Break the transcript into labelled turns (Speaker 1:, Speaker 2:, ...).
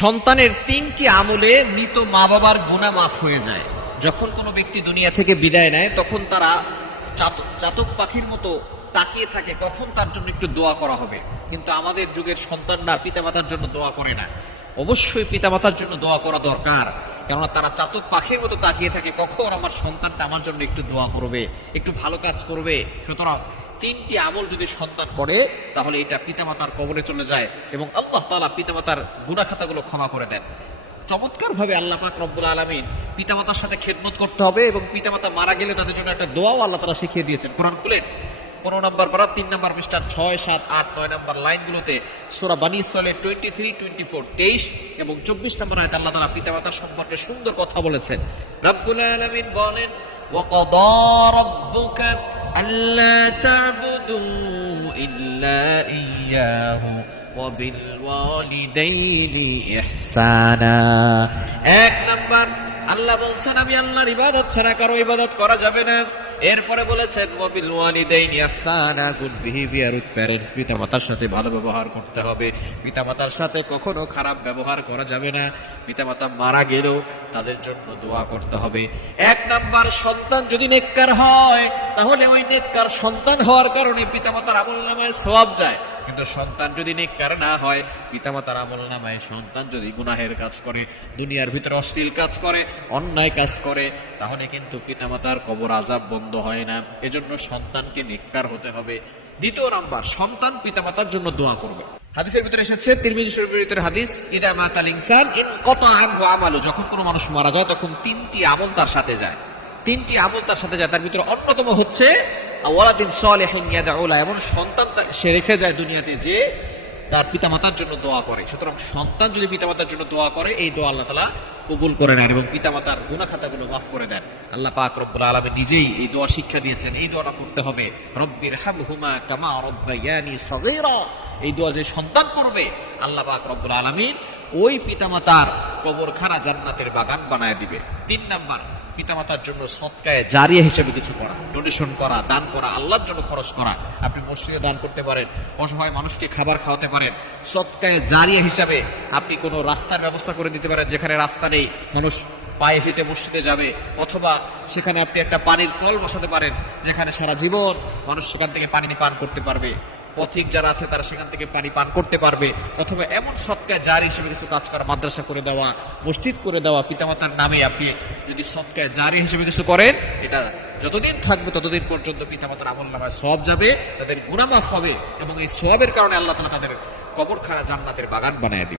Speaker 1: সন্তানের তিনটি আমলে মৃত মা বাবার গুণা মাফ হয়ে যায় যখন কোনো ব্যক্তি দুনিয়া থেকে বিদায় নেয় তখন তারা চাতক পাখির মতো তাকিয়ে থাকে তখন তার জন্য একটু দোয়া করা হবে কিন্তু আমাদের যুগের সন্তানরা পিতামাতার জন্য দোয়া করে না অবশ্যই পিতামাতার জন্য দোয়া করা দরকার কেননা তারা চাতক পাখির মতো তাকিয়ে থাকে কখন আমার সন্তানটা আমার জন্য একটু দোয়া করবে একটু ভালো কাজ করবে সুতরাং তিনটি আমল যদি সন্তান করে তাহলে এটা পিতামাতার কবলে চলে যায় এবং আল্লাহ তালা পিতামাতার গুণাখাতাগুলো ক্ষমা করে দেন ভাবে আল্লাহ পাক রব্বুল আলমিন পিতামাতার সাথে খেদমত করতে হবে এবং পিতামাতা মারা গেলে তাদের জন্য একটা দোয়াও আল্লাহ তালা শিখিয়ে দিয়েছেন কোরআন খুলেন পনেরো নম্বর পারা তিন নম্বর পৃষ্ঠার ছয় সাত আট নয় নম্বর লাইনগুলোতে সোরা বানি ইসরায়েলের টোয়েন্টি থ্রি টোয়েন্টি ফোর তেইশ এবং চব্বিশ নম্বর আয়তে আল্লাহ তালা পিতামাতার সম্পর্কে সুন্দর কথা বলেছেন রব্বুল আলমিন বলেন وقضى ربك ألا تعبدوا إلا إياه وبالوالدين إحسانا এক নাম্বার আল্লাহ বলছেন আমি আল্লাহর ইবাদত ছাড়া কারো ইবাদত করা যাবে না এরপরে বলেছেন ওয়ানি ওয়ালিদাইনি আসানা গুড বিহেভিয়ার উইথ প্যারেন্টস পিতামাতার সাথে ভালো ব্যবহার করতে হবে পিতামাতার সাথে কখনো খারাপ ব্যবহার করা যাবে না পিতামাতা মারা গেলেও তাদের জন্য দোয়া করতে হবে এক নাম্বার সন্তান যদি নেককার হয় তাহলে ওই নেককার সন্তান হওয়ার কারণে পিতামাতার আমল নামায় সওয়াব যায় কিন্তু সন্তান যদি নিকার না হয় পিতামাতার আমল নামায় সন্তান যদি গুনাহের কাজ করে দুনিয়ার ভিতরে অশ্লীল কাজ করে অন্যায় কাজ করে তাহলে কিন্তু পিতামাতার কবর আজাব বন্ধ হয় না এজন্য সন্তানকে নিকার হতে হবে দ্বিতীয় নম্বর সন্তান পিতামাতার জন্য দোয়া করবে হাদিসের ভিতরে এসেছে তিরমিজি শরীফের ভিতরে হাদিস ইদা মাতাল ইনসান ইন কত আনহু আমালু যখন কোনো মানুষ মারা যায় তখন তিনটি আমল তার সাথে যায় তিনটি আমল তার সাথে যায় তার ভিতরে অন্যতম হচ্ছে ওয়ালাদিন সলেহিন ইয়াদাউলা এমন সন্তান সে রেখে যায় দুনিয়াতে যে তার পিতামাতার জন্য দোয়া করে সুতরাং সন্তান যদি পিতামাতার জন্য দোয়া করে এই দোয়া আল্লাহ তালা কবুল করে নেন এবং পিতামাতার গুণা খাতাগুলো মাফ করে দেন আল্লাহ পাক রব্বুল আলমী নিজেই এই দোয়া শিক্ষা দিয়েছেন এই দোয়াটা করতে হবে রব্বির হাম হুমা কামা রব্বাইয়ানি সগেরা এই দোয়া যে সন্তান করবে আল্লাহ পাক রব্বুল আলমীর ওই পিতামাতার কবরখানা জান্নাতের বাগান বানায় দিবে তিন নাম্বার পিতামাতার জন্য সৎকায় জারিয়া হিসেবে কিছু করা ডোনেশন করা দান করা আল্লাহর জন্য খরচ করা আপনি মসজিদে দান করতে পারেন অসহায় মানুষকে খাবার খাওয়াতে পারেন সৎকায় জারিয়া হিসাবে আপনি কোনো রাস্তার ব্যবস্থা করে দিতে পারেন যেখানে রাস্তা নেই মানুষ পায়ে হেঁটে মসজিদে যাবে অথবা সেখানে আপনি একটা পানির কল বসাতে পারেন যেখানে সারা জীবন মানুষ সেখান থেকে পানি পান করতে পারবে পথিক যারা আছে তারা সেখান থেকে পানি পান করতে পারবে অথবা এমন সৎকায় জার হিসেবে কিছু কাজ করা মাদ্রাসা করে দেওয়া মসজিদ করে দেওয়া পিতামাতার নামে আপনি যদি সৎকায় জারি হিসেবে কিছু করেন এটা যতদিন থাকবে ততদিন পর্যন্ত পিতামাতার আমল নামায় সব যাবে তাদের গুণামাফ হবে এবং এই সবের কারণে আল্লাহ তালা তাদের কবরখানা জান্নাতের বাগান বানায়